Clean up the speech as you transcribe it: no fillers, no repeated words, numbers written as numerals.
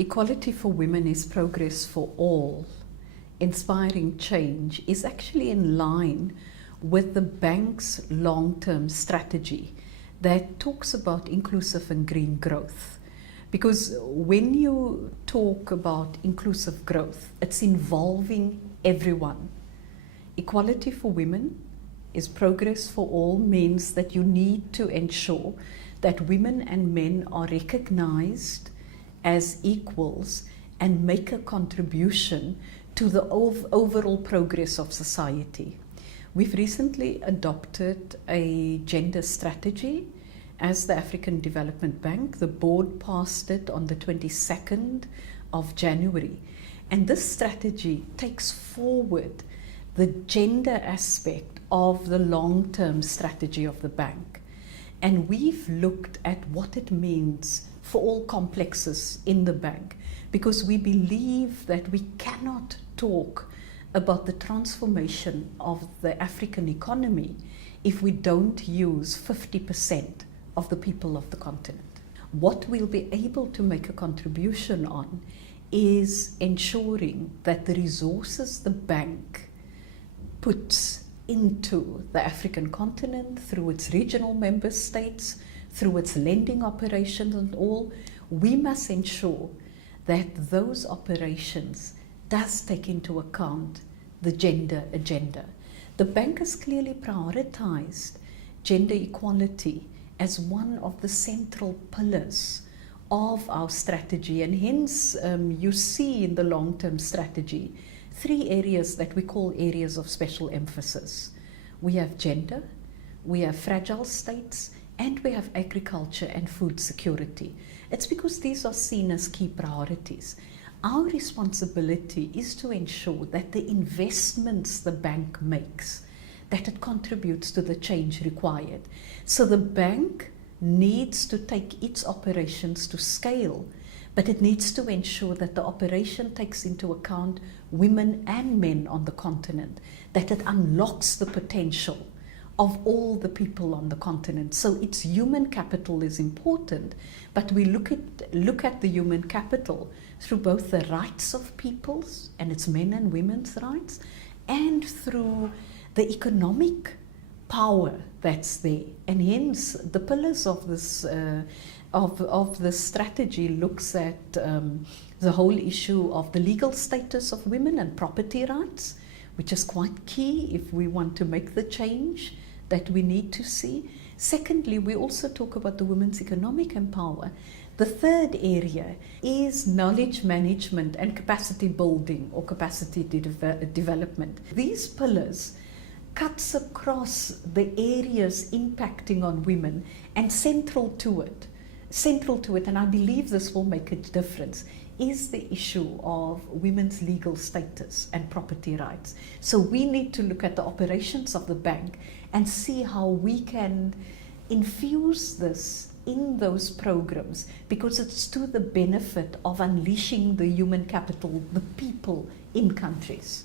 Equality for women is progress for all. Inspiring change is actually in line with the bank's long-term strategy that talks about inclusive and green growth. Because when you talk about inclusive growth, it's involving everyone. Equality for women is progress for all means that you need to ensure that women and men are recognized as equals and make a contribution to the overall progress of society. We've recently adopted a gender strategy as the African Development Bank. The board passed it on the 22nd of January. And this strategy takes forward the gender aspect of the long-term strategy of the bank. And we've looked at what it means for all complexes in the bank, because we believe that we cannot talk about the transformation of the African economy if we don't use 50% of the people of the continent. What we'll be able to make a contribution on is ensuring that the resources the bank puts into the African continent through its regional member states, through its lending operations and all, we must ensure that those operations does take into account the gender agenda. The bank has clearly prioritized gender equality as one of the central pillars of our strategy, and hence you see in the long-term strategy 3 areas that we call areas of special emphasis. We have gender, we have fragile states, and we have agriculture and food security. It's because these are seen as key priorities. Our responsibility is to ensure that the investments the bank makes, that it contributes to the change required. So the bank needs to take its operations to scale, but it needs to ensure that the operation takes into account women and men on the continent, that it unlocks the potential of all the people on the continent. So its human capital is important, but we look at the human capital through both the rights of peoples, and its men and women's rights, and through the economic power that's there. And hence the pillars of this of the strategy looks at the whole issue of the legal status of women and property rights, which is quite key if we want to make the change that we need to see. Secondly, we also talk about the women's economic empowerment. The third area is knowledge management and capacity building or capacity development. These pillars cuts across the areas impacting on women, and central to it, and I believe this will make a difference, is the issue of women's legal status and property rights. So we need to look at the operations of the bank and see how we can infuse this in those programs, because it's to the benefit of unleashing the human capital, the people in countries.